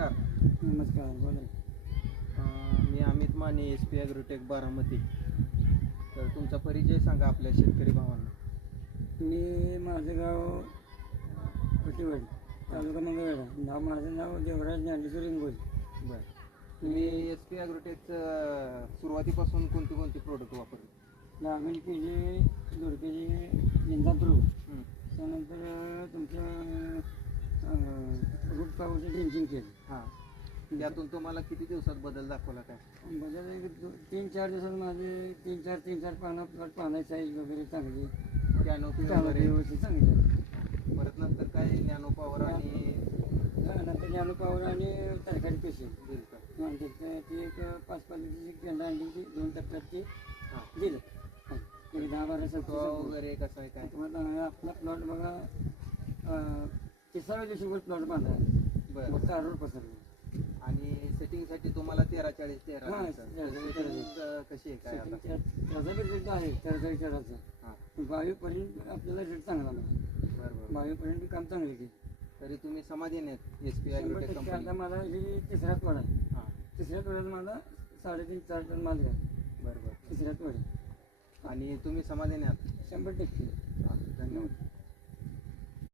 नमस्कार. नमस्कार, बोला. मी अमित माने, SP ॲग्रोटेक बारामती. तर तुमचा परिचय सांगा आपल्या शेतकरी भावांना. मी माझं गाव कटिवाडी, तालुका मंगळवेढा. माझं नाव देवराज ज्ञानेश्वर इंगोल. बरं. तुम्ही SP ॲग्रोटेकचं सुरुवातीपासून कोणती कोणती प्रोडक्ट वापरले? लागण केली, दोडक्याची इंदापूर. त्यानंतर तुमचं रूट पावरचं ड्रिंचिंग केलं. हां. त्यातून तुम्हाला किती दिवसात बदल दाखवला काय? बदल एक 3-4 दिवसात माझे 3-4 पानं साईज वगैरे चांगली, कॅनोपी चांगली वगैरे. व्यवस्थित चांगली. परत नंतर काय नॅनो पॉवर आणि नंतर ज्ञानू पावर आणि तरकारी पेशी दिल का? ती एक 5 लिटरची केंद्र आणली, ती 2 टप्प्यात ती हां. दिलं. एक 10-12 तो वगैरे कसं आहे काय? तुम्हाला आपला प्लॉट बघा, 3व्या दिवशी प्लॉट बांधा. बरं. मग कारवर पसरलं. आणि सेटिंगसाठी तुम्हाला 13-40-13 हां, कशी आहे काय आता? त्याचा बी रेट आहे 13-14चा. हां. 22पर्यंत आपल्याला रेट चांगला आला. बरं बरं. 22पर्यंत काम चांगलं केलं. तरी तुम्ही समाधानी आहेत SP 100% ॲग्रोटेक आता कंपनी? मला ही तिसऱ्या तोडा आहे. हां. तिसऱ्या तोड्यात मला 3.5-4 टन माल घ्या. बरं बरं. तिसऱ्या तोड्यात आणि तुम्ही समाधानी आहात? 100%. हां, धन्यवाद.